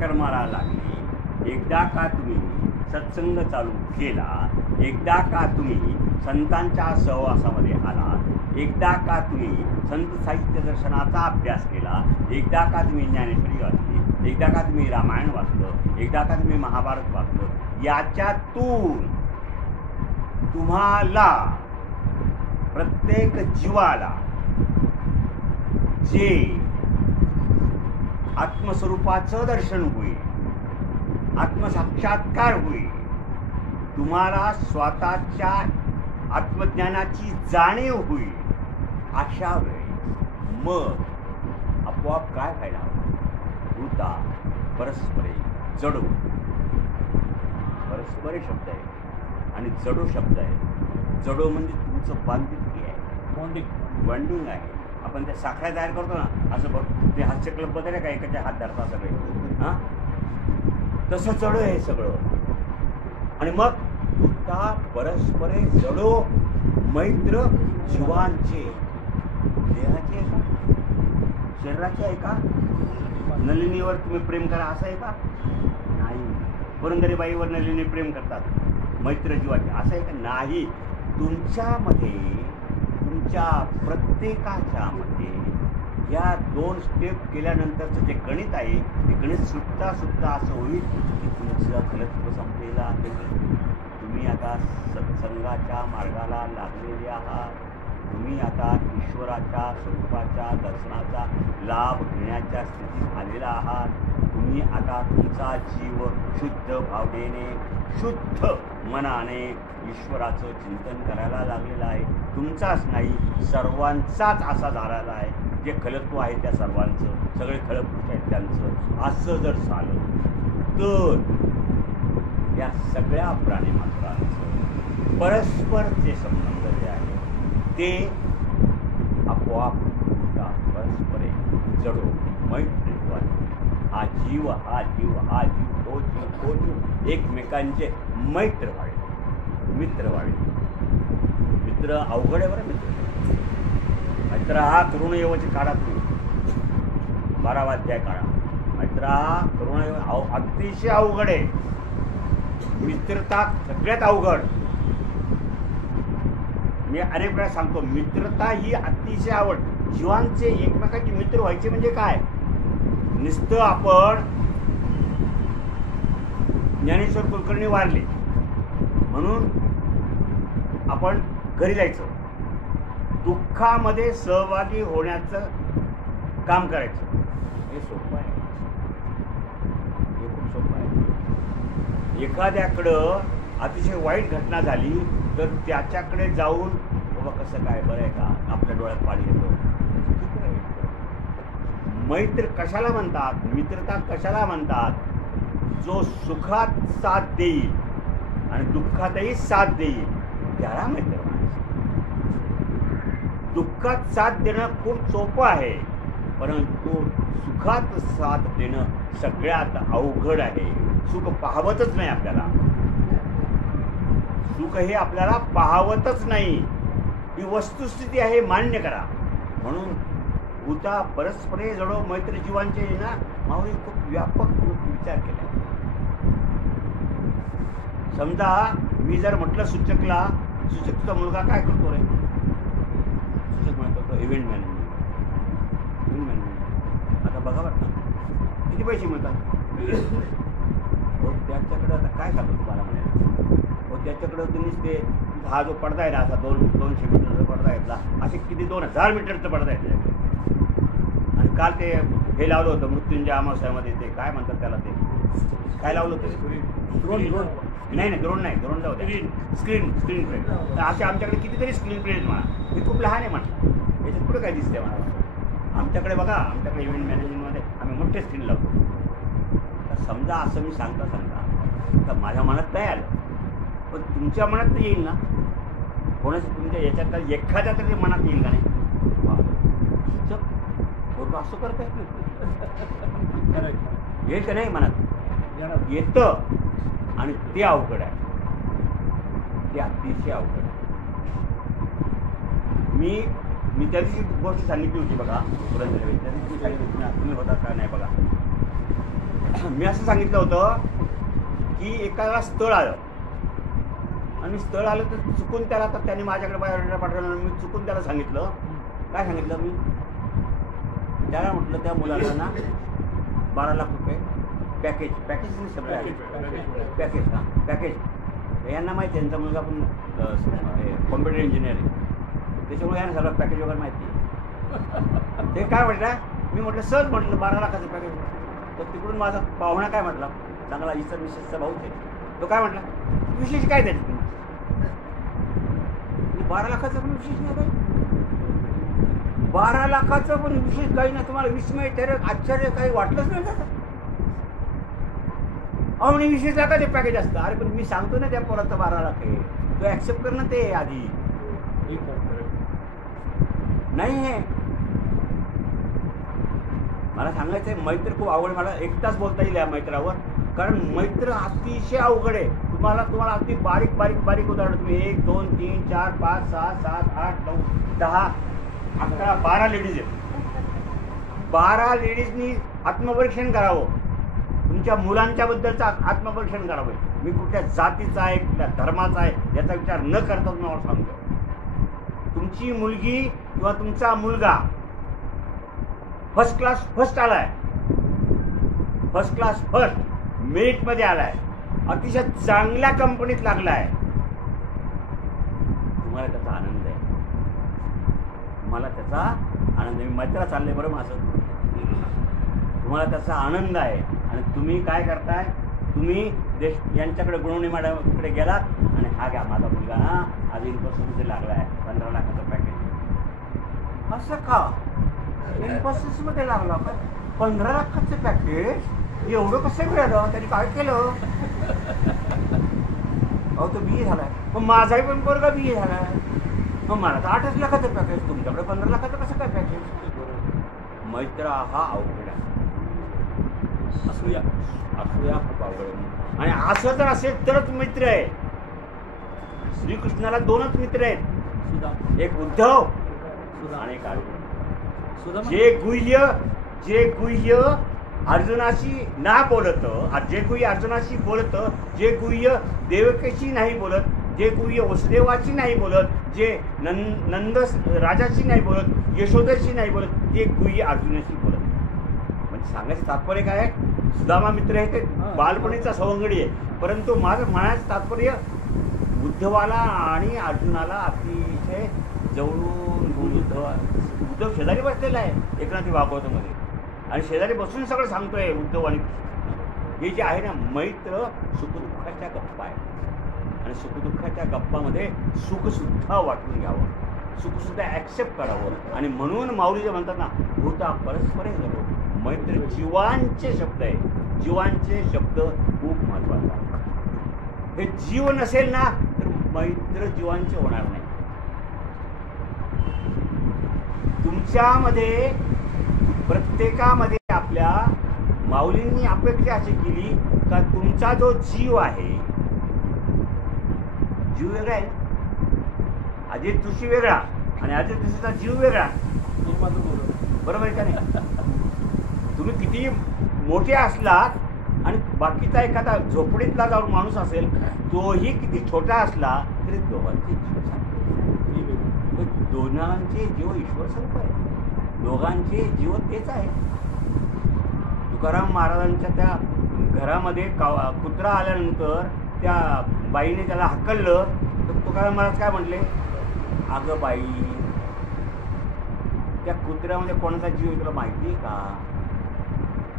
सत्कर्माला लागले, एकदा का तुम्ही सत्संग चालू केला, एकदा का तुम्ही संतांच्या सहवासामध्ये आलात, एकदा का तुम्ही संत साहित्य दर्शनाचा अभ्यास केला, एकदा का तुम्ही ज्ञानेश्वरी वाचली, एकदा का तुम्ही रामायण वाचलं, एकदा का तुम्ही महाभारत वाचलं, याच्यातून तुम्हाला प्रत्येक जीवाला जे आत्मस्वरूपाचं दर्शन होईल, आत्मसाक्षात्कार होईल, तुम्हाला स्वतःच्या आत्मज्ञानाची जाणीव होईल, अशा वेळी मग आपोआप काय व्हायला हवं? भूता परस्परे जडो, परस्परे शब्द आहे आणि जडो शब्द आहे. जडो म्हणजे तुमचं बांधिलकी आहे, बॉन्डिंग आहे. आपण त्या साखळ्या तयार करतो ना, असं बघ ते हास्य क्लब बदल आहे का, एकाच्या हात धरता सगळे, हां तसं जडो आहे सगळं. आणि मग भूता परस्परे जडो मैत्र जीवांचे, देहाचे आहे का, शरीराचे आहे का? नलिनीवर तुम्ही प्रेम करा असं आहे का? नाही. पुरंदरीबाईवर नलिनी प्रेम करतात, मैत्र जीवाचे असं आहे का? नाही. तुमच्यामध्ये, तुमच्या प्रत्येकाच्या मध्ये या 2 स्टेप केल्यानंतरचं जे गणित आहे ते गणित सुटता सुटता असं होईल की तुमचं खलत्व संपलेलं आहे. तुम्ही आता सत्संगाच्या मार्गाला लागलेले आहात. तुम्ही आता ईश्वराच्या स्वरूपाच्या दर्शनाचा लाभ घेण्याच्या स्थितीत आलेला आहात. तुम्ही आता तुमचा जीव शुद्ध भावनेने, शुद्ध मनाने ईश्वराचं चिंतन करायला लागलेलं आहे. तुमचाच नाही, सर्वांचाच असा झालेला आहे. जे खलत्व आहे त्या सर्वांचं, सगळे खळपुरुष आहेत त्यांचं. असं जर झालं तर या सगळ्या प्राणीमात्रांचं परस्पर जे संबंध जे आहे ते आपोआप परस्परे जडो मैत्री व्हावे. हा जीव हा जीव हा जीव तो जीव तो जीव एकमेकांचे मैत्र व्हावे, मित्र व्हावे. मित्र अवघड आहे बरं. मित्र हा करुणेवची काढा, तुम्ही 12वा अध्याय काढा. मित्र हा करुणेव अतिशय अवघड आहे. मित्रता सगळ्यात अवघड. मी अनेक वेळा सांगतो, मित्रता ही अतिशय आवड. जीवांचे एकमेकांचे मित्र व्हायचे म्हणजे काय? नुसतं आपण ज्ञानेश्वर कुलकर्णी वारले म्हणून आपण घरी जायचं, दुःखामध्ये सहभागी होण्याचं काम करायचं. हे सोपं आहे, हे खूप सोपं आहे. एखाद्याकडं अतिशय वाईट घटना झाली तर त्याच्याकडे जाऊन बाबा कसं काय, बरं आहे का, आपल्या डोळ्यात पाणी येतं. मैत्र कशाला म्हणतात, मित्रता कशाला म्हणतात? जो सुखात साथ देईल आणि दुःखातही साथ देईल त्याला मैत्र म्हणायचं. दुःखात साथ देणं खूप सोपं आहे, परंतु सुखात साथ देणं सगळ्यात अवघड आहे. सुख पाहवतच नाही आपल्याला, सुख हे आपल्याला पाहवतच नाही. ही वस्तुस्थिती आहे, मान्य करा. म्हणून भूता परस्परे जडो मैत्र जीवांचे ना माऊली खूप व्यापक विचार केला. समजा मी जर म्हटलं सूचकला, सूचकचा मुलगा काय करतो रे? सूचक म्हणतो तो इव्हेंट मॅनेजमेंट. इव्हेंट मॅनेजमेंट आता बघा बरं ना किती पैसे मिळतात. हो त्याच्याकडं आता काय सांगतो तुम्हाला म्हणायला. हो त्याच्याकडं तुम्हीच ते हा जो पडदा आहे ना, असा 200 मीटरचा पडदा घेतला, असे किती 2000 मीटरचा पडदा आहे. आणि काल ते हे लावलं होतं मृत्युंजय अमावस्यामध्ये, ते काय म्हणतात त्याला, ते काय लावलं होतं? ड्रोन. नाही ड्रोन नाही, ड्रोन जाऊ द्या. Screen print. असे आमच्याकडे कितीतरी स्क्रीन प्रिंट म्हणा. हे खूप लहान आहे म्हटलं, याच्यात पुढे काय दिसते म्हणा. आमच्याकडे बघा, आमच्याकडे इव्हेंट मॅनेजमेंटमध्ये आम्ही मोठे स्क्रीन लावतो. तर समजा असं मी सांगता तर माझ्या मनात नाही आलं, पण तुमच्या मनात तर येईल ना. कोणाचं तुमच्या याच्यात एखाद्या तरी मनात येईल का नाही, असं करता येईल का नाही? मनात येतं. आणि ते अवघड आहे, ते अतिशय अवघड आहे. मी त्या दिवशी गोष्ट सांगितली होती बघा, पुरंदर त्या दिवशी सांगितली होती ना, तुम्ही होता का नाही बघा. मी असं सांगितलं होतं की एकाला स्थळ आलं आणि स्थळ आलं तर चुकून त्याला, तर त्याने माझ्याकडे बायोडाटा पाठवलं. मी चुकून त्याला सांगितलं, काय सांगितलं मी त्याला, म्हटलं त्या मुलाला ना 12 लाख रुपये पॅकेज पॅकेज हां पॅकेज. यांना माहिती आहे, यांचा मुलगा पण कॉम्प्युटर इंजिनियर आहे, त्याच्यामुळे यांना सगळं पॅकेज वगैरे माहिती आहे. ते काय म्हटलं, मी म्हटलं सर म्हटलं 12 लाखाचं पॅकेज. तर तिकडून माझा पाहुणा काय म्हटला, चांगला इतर मिसेसचा भाऊच आहे, तो काय म्हटला, विशेष काय त्याच्यात तुम्ही 12 लाखाचं पण विशेष नाही काही, 12 लाखाचं पण विशेष काही नाही, तुम्हाला विस्मय आश्चर्य काही वाटलंच नाही का? अहो म्हणे 20 लाखाचे पॅकेज असतं. अरे पण मी सांगतो ना त्या पोराचं 12 लाख आहे, तो ऍक्सेप्ट कर ना ते आधी. नाही हे मला सांगायचं आहे, मैत्र खूप आवड, मला 1 तास बोलता येईल या मैत्रावर, कारण मैत्र अतिशय अवघड आहे. तुम्हाला अगदी बारीक बारीक बारीक उदाहरण, तुम्ही 1 2 3 4 5 6 7 8 9 10 11 12 लेडीज आहेत. 12 लेडीजनी आत्मपरीक्षण करावं, तुमच्या मुलांच्या बद्दलचं आत्मपरीक्षण करावं. मी कुठल्या जातीचा आहे, कुठल्या धर्माचा आहे याचा विचार न करता तुम्हाला सांगतो, तुमची मुलगी किंवा तुमचा मुलगा फर्स्ट क्लास फर्स्ट आलाय, फर्स्ट क्लास फर्स्ट मेरिटमध्ये आलाय, अतिशय चांगल्या कंपनीत लागलाय, तुम्हाला त्याचा आनंद आहे, तुम्हाला त्याचा आनंद. मी मैत्रा चालले बरं माझं, तुम्हाला त्याचा आनंद आहे. आणि तुम्ही काय करताय, तुम्ही यांच्याकडे गुणवणी मॅडमकडे गेलात आणि हा घ्या माझा मुलगा ना आज इन्फोसिसमध्ये लागला आहे, 15 लाखाचं पॅकेज. असं का इन्फोसिसमध्ये लागला का, 15 लाखाचं पॅकेज एवढं कसं मिळालं, त्यांनी काय केलं? अहो तो BA झालाय, मग माझाही पण पोरगा BA झालाय, मग मला तर 8 लाखाचं पॅकेज, तुमच्याकडे 15 लाखाचं कसं काय पॅकेज? मैत्र हा अवघड आहे, असूया खूप अवघड आहे. आणि असं जर असेल तरच मित्र आहे. श्रीकृष्णाला 2च मित्र आहेत, एक उद्धव आणि एक अर्जुन. जे गुह्य अर्जुनाशी ना बोलत, जे गुह्य अर्जुनाशी बोलत, जे गुह्य देवकीशी नाही बोलत, जे गुह्य वसुदेवाची नाही बोलत, जे नंद राजाशी नाही बोलत, यशोदेशी नाही बोलत, ते गुह्य अर्जुनाशी बोलत. म्हणजे सांगायचं तात्पर्य काय आहे, सुदामा मित्र आहे ते बालपणीचा सवंगडी आहे, परंतु माझं म्हणायचं तात्पर्य उद्धवाला आणि अर्जुनाला अतिशय जवळून उद्धव शेजारी बसलेला आहे एकनाथी भागवतामध्ये, आणि शेजारी बसून सगळं सांगतोय उद्धव आणि कृष्ण. हे जे आहे ना मैत्र, सुखदुःखाच्या गप्पा आहे, आणि सुखदुःखाच्या गप्पामध्ये सुखसुद्धा वाटून घ्यावं, सुखसुद्धा ॲक्सेप्ट करावं. आणि म्हणून माऊली जे म्हणतात ना, भूता परस्परे जरो, मैत्र जीवांचे शब्द आहे, जीवांचे शब्द खूप महत्वाचा. हे जीव नसेल ना तर मैत्र जीवांचे होणार नाही. तुमच्यामध्ये प्रत्येकामध्ये आपल्या माऊलींनी अपेक्षा अशी केली का तुमचा जो जीव आहे, जीव वेगळा आहे, अजय तुशी वेगळा आणि अजय तुशीचा जीव वेगळा, बरोबर आहे का नाही? तुम्ही किती मोठे असलात आणि बाकीचा एखादा झोपडीतला जाऊन माणूस असेल, तोही किती छोटा असला तरी दोघांचे जीव सांगतो, दोघांचे जीव ईश्वर स्वरूप आहे, दोघांचे जीव तेच आहे. तुकाराम महाराजांच्या त्या घरामध्ये कुत्रा आल्यानंतर त्या बाईने त्याला हकललं, तर तुकाराम महाराज काय म्हटले, अगं बाई त्या कुत्र्यामध्ये कोणाचा जीव तुला माहिती आहे का?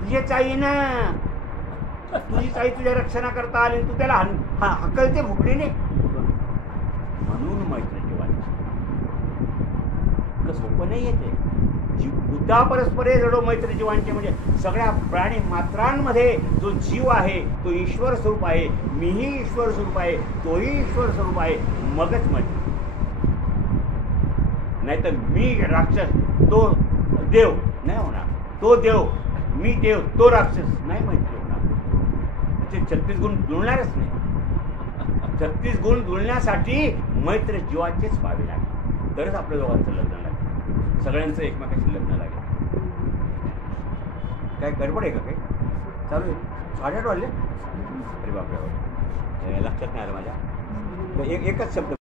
तुझीच आई ना, तुझीच आई तुझ्या रक्षणा करता आली, तू त्याला हकलते भुकलीने. म्हणून मैत्र जीवांची सोपं नाही येते. भूता परस्परे जडो मैत्र जीवांचे, म्हणजे सगळ्या प्राणी मात्रांमध्ये जो जीव आहे तो ईश्वर स्वरूप आहे, मीही ईश्वर स्वरूप आहे, तोही ईश्वर स्वरूप आहे, मगच मैत्री. नाहीतर मी राक्षस तो देव नाही होणार, तो देव मी देव तो राक्षस नाही मैत्री होणार. त्याचे 36 गुण जुळणारच नाही. 36 गुण जुळण्यासाठी मैत्र जीवाचेच व्हावे लागेल, तरच आपल्या दोघांचं लग्न लागेल, सगळ्यांचं एकमेकाशी लग्न लागेल. काय गडबड आहे का काही? चालू आहे 8:30 वाजले. अरे बापरे, लक्षात नाही आलं माझ्या. तर एकच शब्द